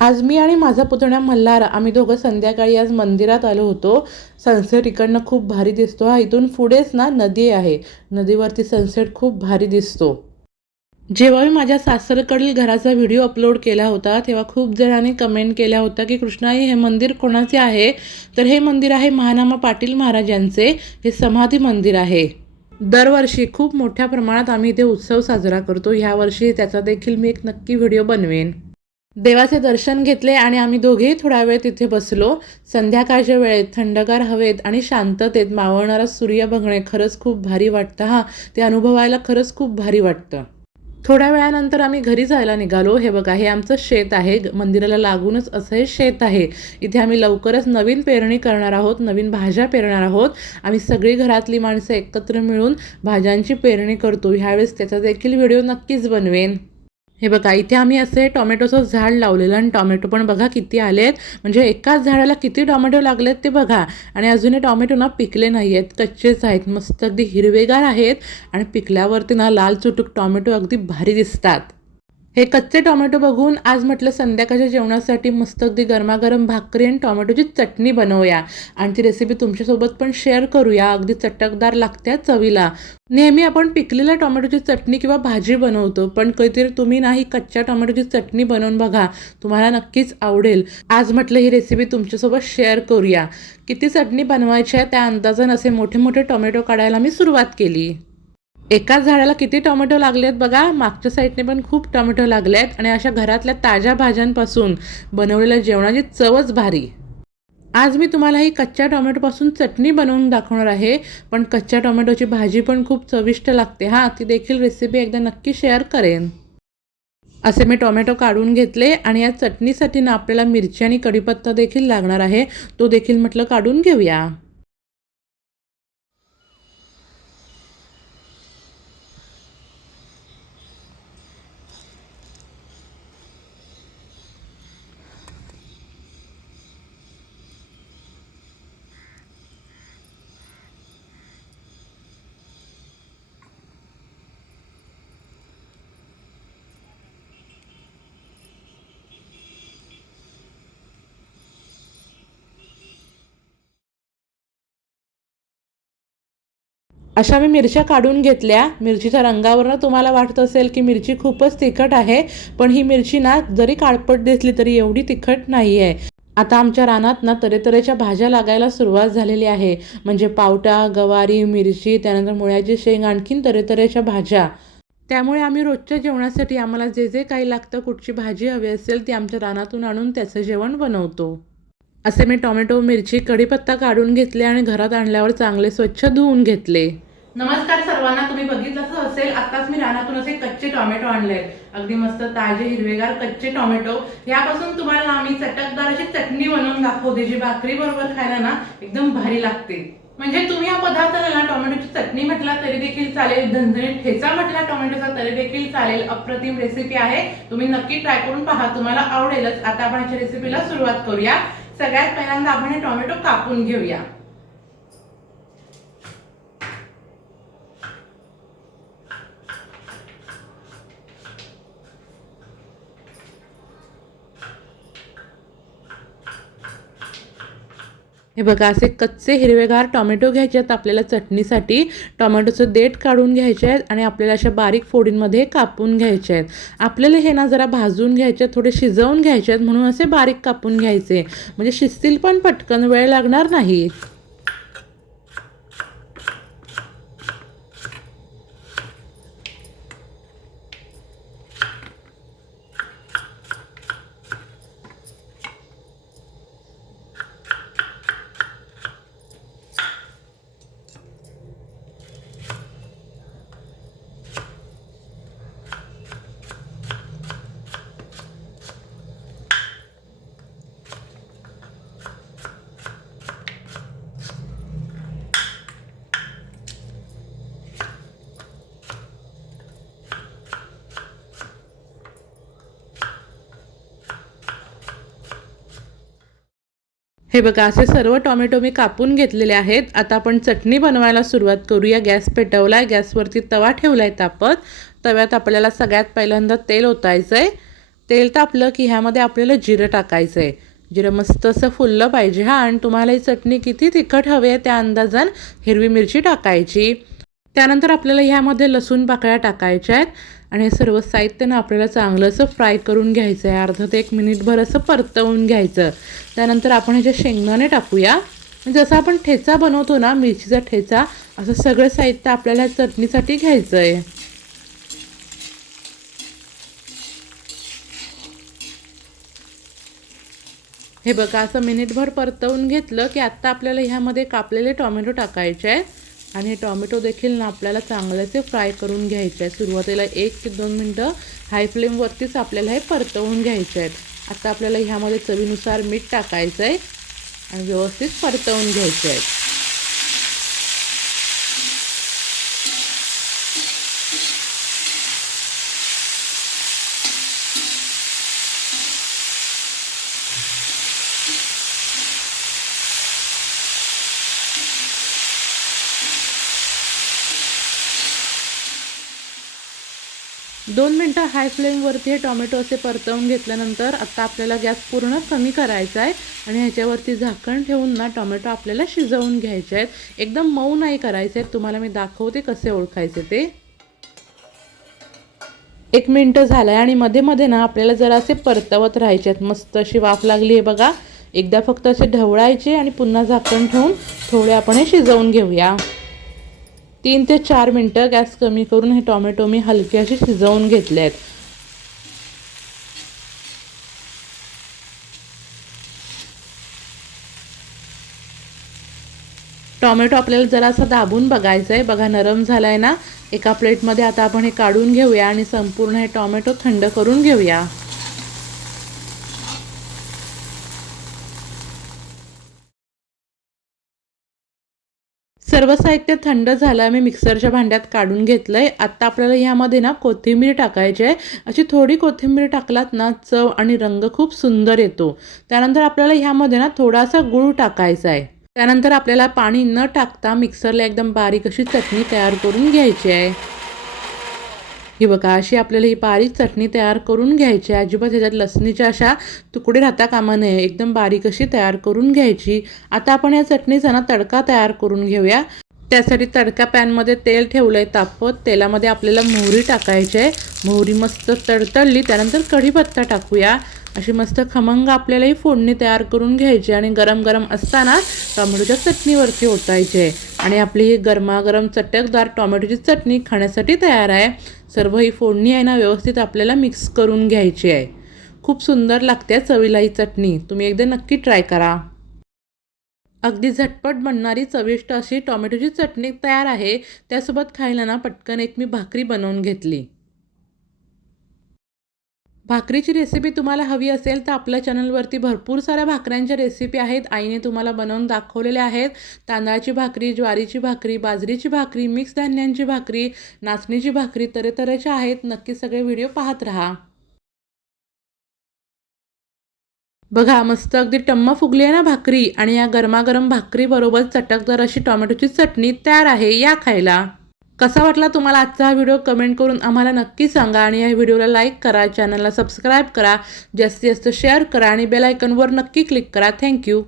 आज मी आणि माझा पुतण्या मल्हार आम्ही दोघं संध्याकाळी आज मंदिरात आलो होतो. सनसेट इकडनं खूप भारी दिसतो. इथून पुढेच ना नदी आहे. नदीवरती सनसेट खूप भारी दिसतो. जेव्हा मी माझ्या सासरकडील घराचा व्हिडिओ अपलोड केला होता तेव्हा खूप जणांनी कमेंट केल्या होत्या की कृष्णाई हे मंदिर कोणाचे आहे. तर हे मंदिर आहे महानामा पाटील महाराजांचे. हे समाधी मंदिर आहे. दरवर्षी खूप मोठ्या प्रमाणात आम्ही इथे उत्सव साजरा करतो. ह्यावर्षी त्याचा देखील मी एक नक्की व्हिडिओ बनवेन. देवाचे दर्शन घेतले आणि आम्ही दोघेही थोडा वेळ तिथे बसलो. संध्याकाळच्या वेळेत थंडगार हवेत आणि शांततेत मावळणारा सूर्य बघणे खरंच खूप भारी वाटतं. ते अनुभवायला खरंच खूप भारी वाटतं. थोड्या वेळानंतर आम्ही घरी जायला निघालो. हे बघा, हे आमचं शेत आहे. मंदिराला लागूनच असं हे शेत आहे. इथे आम्ही लवकरच नवीन पेरणी करणार आहोत. नवीन भाज्या पेरणार आहोत. आम्ही सगळी घरातली माणसं एकत्र मिळून भाज्यांची पेरणी करतो. ह्यावेळेस त्याचा देखील व्हिडिओ नक्कीच बनवेन. हे बघा, इथे आम्ही असे टोमॅटोचं झाड लावलेलं आणि टोमॅटो पण बघा किती आलेत. म्हणजे एकाच झाडाला किती टोमॅटो लागलेत ते बघा. आणि अजून हे टोमॅटो ना पिकले नाही आहेत, कच्चेच आहेत. मस्त अगदी हिरवेगार आहेत आणि पिकल्यावरती ना लाल चुटूक टोमॅटो अगदी भारी दिसतात. हे कच्चे टोमॅटो बघून आज म्हटलं संध्याकाळच्या जेवणासाठी मस्त अगदी गरमागरम भाकरी आणि टोमॅटोची चटणी बनवूया आणि ती रेसिपी तुमच्यासोबत पण शेअर करूया. अगदी चटकदार लागते चवीला. नेहमी आपण पिकलेल्या टोमॅटोची चटणी किंवा भाजी बनवतो, पण कधीतरी तुम्ही नाही कच्च्या टोमॅटोची चटणी बनवून बघा, तुम्हाला नक्कीच आवडेल. आज म्हटलं ही रेसिपी तुमच्यासोबत शेअर करूया. किती चटणी बनवायची आहे त्या अंदाजानं असे मोठे मोठे टोमॅटो काढायला मी सुरुवात केली. एकाच झाडाला किती टोमॅटो लागलेत बघा. मागच्या साईडने पण खूप टोमॅटो लागलेत आणि अशा घरातल्या ताज्या भाज्यांपासून बनवलेल्या जेवणाची चवच भारी. आज मी तुम्हाला ही कच्च्या टोमॅटोपासून चटणी बनवून दाखवणार आहे, पण कच्च्या टोमॅटोची भाजी पण खूप चविष्ट लागते. ती देखील रेसिपी एकदा नक्की शेअर करेन. असे मी टोमॅटो काढून घेतले आणि या चटणीसाठी ना आपल्याला मिरची आणि कढीपत्ता देखील लागणार आहे. तो देखील म्हटलं काढून घेऊया. अशा मी मिरच्या काढून घेतल्या. मिरचीच्या रंगावरनं तुम्हाला वाटत असेल की मिरची खूपच तिखट आहे, पण ही मिरची ना जरी काळपट दिसली तरी एवढी तिखट नाही आहे. आता आमच्या रानात ना तऱ्हेतऱ्हेच्या भाज्या लागायला सुरुवात झालेली आहे. म्हणजे पावटा, गवारी, मिरची, त्यानंतर मुळ्याची शेंग, आणखीन तऱ्हेतऱ्हेच्या भाज्या. त्यामुळे आम्ही रोजच्या जेवणासाठी आम्हाला जे जे काही लागतं, कुठची भाजी हवी असेल ती आमच्या रानातून आणून त्याचं जेवण बनवतो. असे मी टोमॅटो, मिरची, कढीपत्ता काढून घेतले आणि घरात आणल्यावर चांगले स्वच्छ धुवून घेतले. नमस्कार सर्वांना. तुम्ही बघितलंच असेल, आताच मी रानातून असे कच्चे टोमॅटो आणले. अगदी मस्त ताजे हिरवेगार कच्चे टोमॅटो. यापासून तुम्हाला आम्ही चटकदार अशी चटणी बनवून दाखवते, जी भाकरी बरोबर खायला ना एकदम भारी लागते. म्हणजे तुम्ही या पदार्थाला ना टोमॅटोची चटणी म्हटला तरी देखील चालेल, झणझणीत ठेचा म्हटला टोमॅटोचा तरी देखील चालेल. अप्रतिम रेसिपी आहे. तुम्ही नक्की ट्राय करून पहा, तुम्हाला आवडेलच. आता आपण ह्याच्या रेसिपीला सुरुवात करूया. सगळ्यात पहिल्यांदा आपण हे टोमॅटो कापून घेऊया. हे बघा, असे कच्चे हिरवेगार टोमॅटो घ्यायचे आहेत आपल्याला चटणीसाठी. टोमॅटोचं देठ काढून घ्यायचे आहेत आणि आपल्याला अशा बारीक फोडींमध्ये कापून घ्यायचे आहेत. आपल्याला हे ना जरा भाजून घ्यायचे आहेत, थोडे शिजवून घ्यायचे आहेत, म्हणून असे बारीक कापून घ्यायचे. म्हणजे शिजतील पण पटकन, वेळ लागणार नाही. हे बघा, असे सर्व टोमॅटो मी कापून घेतलेले आहेत. आता आपण चटणी बनवायला सुरुवात करूया. गॅस पेटवला आहे, गॅसवरती तवा ठेवला आहे तापत. तव्यात आपल्याला सगळ्यात पहिल्यांदा तेल ओतायचं आहे. तेल तापलं की ह्यामध्ये आपल्याला जिरं टाकायचं आहे. जिरं मस्त असं फुललं पाहिजे आणि तुम्हाला ही चटणी किती तिखट हवी आहे त्या अंदाजान हिरवी मिरची टाकायची. त्यानंतर आपल्याला ह्यामध्ये लसूण पाकळ्या टाकायच्या आहेत आणि हे सर्व साहित्य ना आपल्याला चांगलं असं फ्राय करून घ्यायचं आहे. अर्धा ते 1 मिनिटभर असं परतवून घ्यायचं. त्यानंतर आपण ह्याचे शेंगदाणे टाकूया. जसं आपण ठेचा बनवतो ना, मिरचीचा ठेचा, असं सगळं साहित्य आपल्याला चटणीसाठी घ्यायचं आहे. हे बघा असं मिनिटभर परतवून घेतलं की आत्ता आपल्याला ह्यामध्ये कापलेले टोमॅटो टाकायचे आहेत आणि हे टोमॅटो देखील ना आपल्याला चांगल्याचे फ्राय करून घ्यायचे आहे. सुरुवातीला 1 ते 2 मिनटं हाय फ्लेमवरतीच आपल्याला हे परतवून घ्यायचे आहेत. आता आपल्याला ह्यामध्ये चवीनुसार मीठ टाकायचं आहे आणि व्यवस्थित परतवून घ्यायचे आहेत. 2 मिनटं हाय फ्लेमवरती हे टोमॅटो असे परतवून घेतल्यानंतर आता आपल्याला गॅस पूर्ण कमी करायचा आहे आणि ह्याच्यावरती झाकण ठेवून ना टोमॅटो आपल्याला शिजवून घ्यायचे आहेत. एकदम मऊ नाही करायचे आहेत. तुम्हाला मी दाखवते कसे ओळखायचे ते. 1 मिनिट झालं आहे आणि मध्ये मध्ये ना आपल्याला जरा असे परतवत राहायचे आहेत. मस्त अशी वाफ लागली आहे बघा. एकदा फक्त असे ढवळायचे आणि पुन्हा झाकण ठेवून थोडे आपण हे शिजवून घेऊया. 3 ते 4 मिनटं गॅस कमी करून हे टोमॅटो मी हलके असे शिजवून घेतले आहेत. टोमॅटो आपल्याला जरासा दाबून बघायचं आहे. बघा नरम झाला आहे ना. एका प्लेटमध्ये आता आपण हे काढून घेऊया आणि संपूर्ण हे टोमॅटो थंड करून घेऊया. सर्व साहित्य थंड झालं. मी मिक्सरच्या भांड्यात काढून घेतलं आहे. आत्ता आपल्याला ह्यामध्ये ना कोथिंबीर टाकायची आहे. अशी थोडी कोथिंबीर टाकलात ना चव आणि रंग खूप सुंदर येतो. त्यानंतर आपल्याला ह्यामध्ये ना थोडासा गूळ टाकायचा आहे. त्यानंतर आपल्याला पाणी न टाकता मिक्सरला एकदम बारीक अशी चटणी तयार करून घ्यायची आहे. ही बघा अशी आपल्याला ही बारीक चटणी तयार करून घ्यायची आहे. अजिबात ह्याच्यात लसणीच्या अशा तुकडे राहता कामा नये. एकदम बारीक अशी तयार करून घ्यायची. आता आपण या चटणीचा ना तडका तयार करून घेऊया. त्यासाठी तडका पॅनमध्ये तेल ठेवलं आहे तापत. तेलामध्ये आपल्याला मोहरी टाकायची आहे. मोहरी मस्त तडतडली त्यानंतर कढीपत्ता टाकूया. अशी मस्त खमंग आपल्याला ही फोडणी तयार करून घ्यायची आणि गरम गरम असताना टोमॅटोच्या चटणीवरती ओतायची आहे आणि आपली ही गरमागरम चटकदार टोमॅटोची चटणी खाण्यासाठी तयार आहे. सर्व ही फोडणी आहे ना व्यवस्थित आपल्याला मिक्स करून घ्यायची आहे. खूप सुंदर लागते चवीला ही चटणी. तुम्ही एकदा नक्की ट्राय करा. अगदी झटपट बनणारी चविष्ट अशी टोमॅटोची चटणी तयार आहे. त्यासोबत खायला ना पटकन एक मी भाकरी बनवून घेतली. भाकरीची रेसिपी तुम्हाला हवी असेल तर आपल्या चॅनलवरती भरपूर साऱ्या भाकऱ्यांच्या रेसिपी आहेत. आईने तुम्हाला बनवून दाखवलेल्या आहेत. तांदळाची भाकरी, ज्वारीची भाकरी, बाजरीची भाकरी, मिक्स धान्यांची भाकरी, नाचणीची भाकरी, तऱ्हेतऱ्हेच्या आहेत. नक्की सगळे व्हिडिओ पाहत राहा. बघा मस्त अगदी टम्म फुगली आहे ना भाकरी आणि या गरमागरम भाकरीबरोबर चटकदार अशी टोमॅटोची चटणी तयार आहे. या खायला. कसा वाटला तुम्हाला आजचा हा व्हिडिओ कमेंट करून आम्हाला नक्की सांगा आणि या व्हिडिओला लाईक करा, चॅनलला सबस्क्राईब करा, जास्तीत जास्त शेअर करा आणि बेल आयकॉनवर नक्की क्लिक करा. थँक्यू.